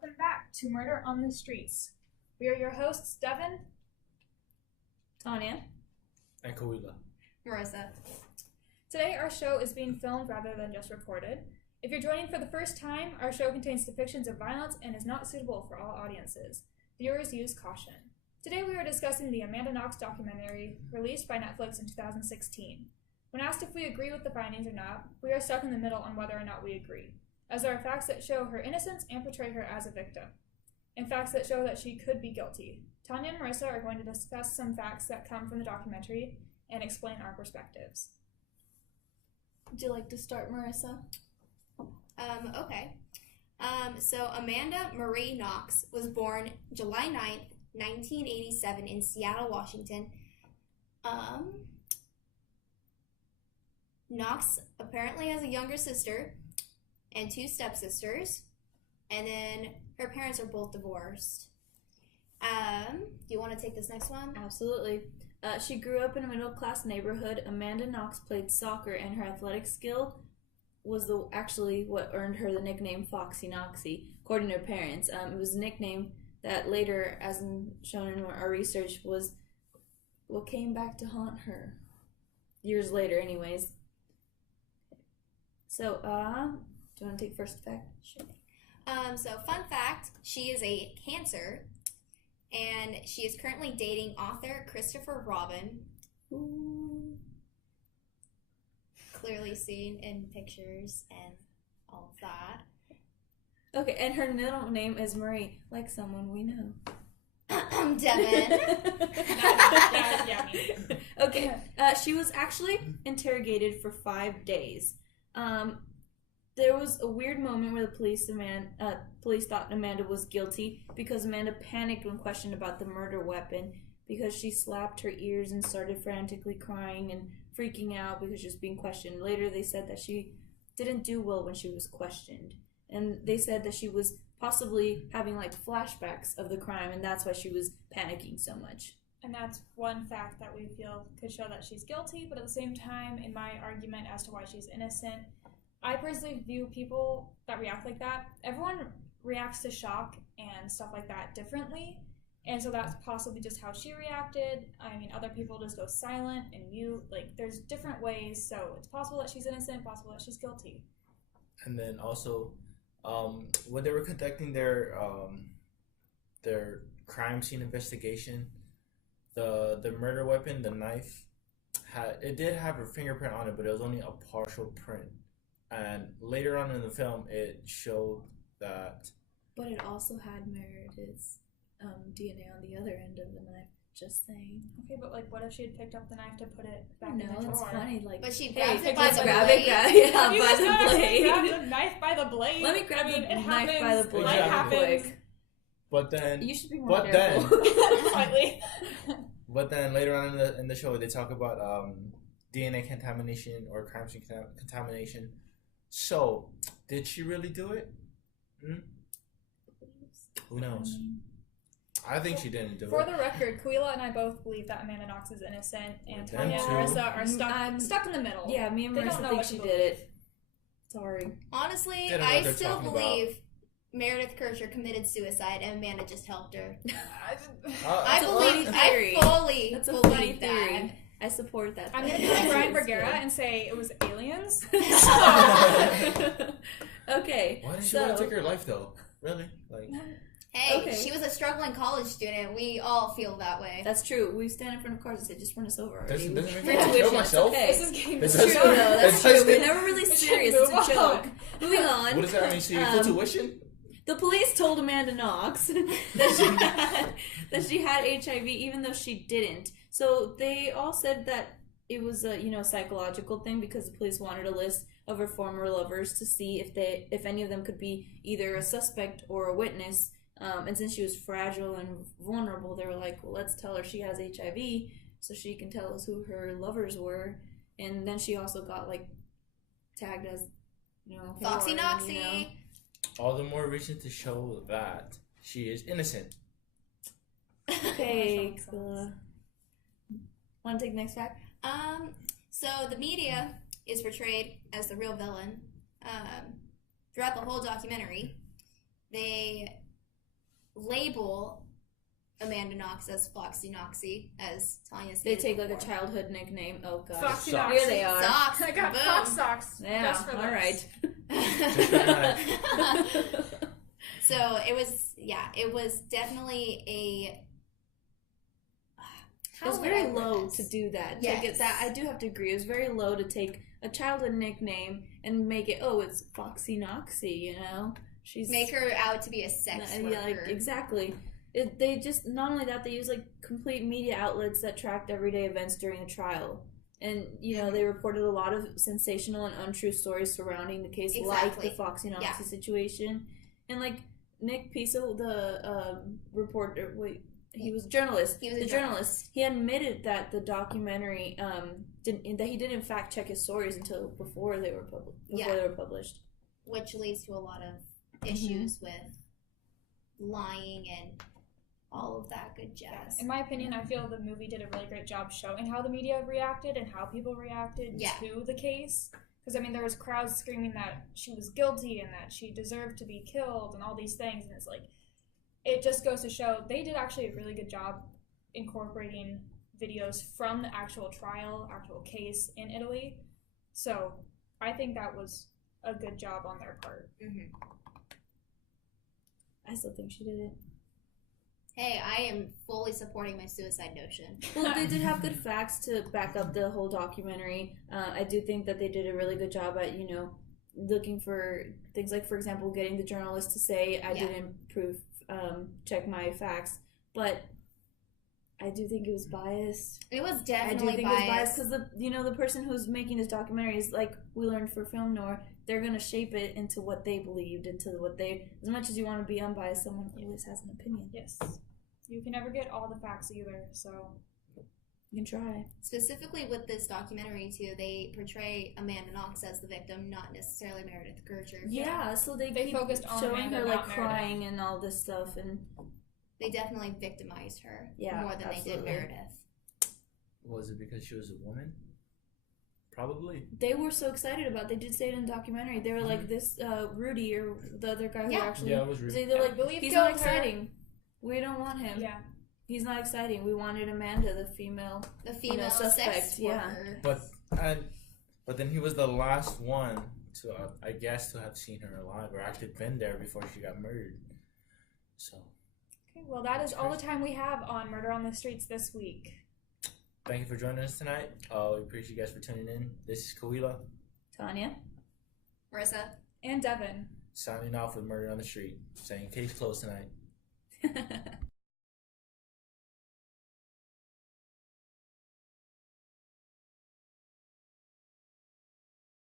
Welcome back to Murder on the Streets. We are your hosts, Devin, Thanya, and Kawila. Marrissa. Today our show is being filmed rather than just recorded. If you're joining for the first time, our show contains depictions of violence and is not suitable for all audiences. Viewers use caution. Today we are discussing the Amanda Knox documentary released by Netflix in 2016. When asked if we agree with the findings or not, we are stuck in the middle on whether or not we agree, as there are facts that show her innocence and portray her as a victim, and facts that show that she could be guilty. Thanya and Marrissa are going to discuss some facts that come from the documentary and explain our perspectives. would you like to start, Marrissa? Okay. So Amanda Marie Knox was born July 9th, 1987 in Seattle, Washington. Knox apparently has a younger sister and two stepsisters, and then her parents are both divorced. Do you want to take this next one? Absolutely. She grew up in a middle-class neighborhood. Amanda Knox played soccer, and her athletic skill was actually what earned her the nickname Foxy Knoxy, according to her parents. It was a nickname that later, as shown in our research, was what came back to haunt her years later anyways. So, do you want to take first fact? Sure. So fun fact, she is a Cancer, and she is currently dating author Christopher Robin. Ooh. Clearly seen in pictures and all of that. Okay, and her middle name is Marie, like someone we know. Devin. Yeah, me. Okay, she was actually interrogated for 5 days. There was a weird moment where the police thought Amanda was guilty because Amanda panicked when questioned about the murder weapon because she slapped her ears and started frantically crying and freaking out because she was being questioned. Later, they said that she didn't do well when she was questioned. And they said that she was possibly having like flashbacks of the crime, and that's why she was panicking so much. And that's one fact that we feel could show that she's guilty, but at the same time, in my argument as to why she's innocent, I personally view people that react like that, everyone reacts to shock and stuff like that differently, and so that's possibly just how she reacted. I mean, other people just go silent and mute, like, there's different ways, so it's possible that she's innocent, possible that she's guilty. And then also, when they were conducting their crime scene investigation, the murder weapon, the knife, did have her fingerprint on it, but it was only a partial print. And later on in the film, it showed that. But it also had Meredith's DNA on the other end of the knife. Just saying. Okay, but like, what if she had picked up the knife to put it back in the drawer? No, it's funny. Like, But she hey, grabs it by let's the grab blade. it, Have you by guys the not blade. grabbed the knife by the blade? Let me grab I mean, the it knife happens. by the blade. Life happens. Quick. But then, You should be more but careful. Slightly. but then later on in the show, they talk about DNA contamination or crime scene contamination. So, did she really do it? Who knows? I think she didn't do For it. the record, Kawila and I both believe that Amanda Knox is innocent, and Them Tanya and too. Marrissa are stuck in the middle. Yeah, me and They don't Marissa know think what she to did it. Sorry. Honestly, They don't know I what they're still talking believe Meredith Kircher committed suicide and Amanda just helped her. I That's a funny theory. I fully That's a funny believe theory. that. I support that. I'm gonna theory. be like Brian It's Bergera good. and say it was aliens. Okay. Why did she want to take her life though? Really? Like. Hey, Okay. she was a struggling college student. We all feel that way. That's true. We stand in front of cars and say, just run us over. Doesn't make For me want to kill tuition, it's myself. okay. This is getting This It's is true, true. though. That's It's true. just- We're never really We should serious. move It's a joke. on. Moving on. What does that mean? She full tuition? The police told Amanda Knox that she had HIV, even though she didn't. So they all said that it was a psychological thing because the police wanted a list of her former lovers to see if any of them could be either a suspect or a witness. And since she was fragile and vulnerable, they were like, well, let's tell her she has HIV so she can tell us who her lovers were. And then she also got tagged as Foxy whore, Knoxy. All the more reason to show that she is innocent. Okay, cool. Want to take the next fact? So the media is portrayed as the real villain. Throughout the whole documentary, they label Amanda Knox as Foxy Noxy, as Tanya They stated take like a before. childhood nickname. Oh gosh. Foxy Socks. Knox. Here they are. Socks. I got Boom. Fox socks. Yeah. Just for All this. right. So it was definitely a. It was very low to do that. Yes. Take it, that I do have to agree. It was very low to take a childhood nickname and make it, oh, it's Foxy Noxy, you know? She's Make her out to be a sex worker. yeah, like exactly. They just not only that, they use like complete media outlets that tracked everyday events during the trial, and you know they reported a lot of sensational and untrue stories surrounding the case, like Exactly. the Foxy Noxy Yeah. situation, and like Nick Piso, the reporter, he was a journalist. He was a journalist. He admitted that the documentary that he didn't fact check his stories until before they were published. Which leads to a lot of issues with lying and all of that good jazz. In my opinion, I feel the movie did a really great job showing how the media reacted and how people reacted to the case. Because, I mean, there was crowds screaming that she was guilty and that she deserved to be killed and all these things. And it's like, it just goes to show they did actually a really good job incorporating videos from the actual trial, actual case in Italy. So I think that was a good job on their part. Mm-hmm. I still think she did it. Hey, I am fully supporting my suicide notion. Well, they did have good facts to back up the whole documentary. I do think that they did a really good job at, you know, looking for things like, for example, getting the journalist to say, I didn't check my facts. But I do think it was biased. It was I do definitely think it was biased because the person who's making this documentary is like we learned for film noir. They're gonna shape it into what they believed, into what they. As much as you want to be unbiased, someone always has an opinion. Yes. You can never get all the facts either, so. You can try. Specifically with this documentary, too, they portray Amanda Knox as the victim, not necessarily Meredith Gertrude. Yeah, so they keep focused on showing Amanda, her like not Meredith. crying and all this stuff, and They definitely victimized her Yeah, more than they did absolutely. Meredith. Was it because she was a woman? Probably. they were so excited about it. They did say it in the documentary. They were like, this Rudy or the other guy who Yeah. actually. Yeah, it was Rudy. They're I like, believe he's killed not her. exciting. We don't want him. Yeah. He's not exciting. We wanted Amanda, the female. The female suspect, sex yeah. worker. But then he was the last one to, I guess, to have seen her alive or actually been there before she got murdered. So. Okay, well, that is all the time we have on Murder on the Streets this week. Thank you for joining us tonight. We appreciate you guys for tuning in. This is Kawila Thanya. Marrissa. And Devin. signing off with Murder on the Street, saying case closed tonight.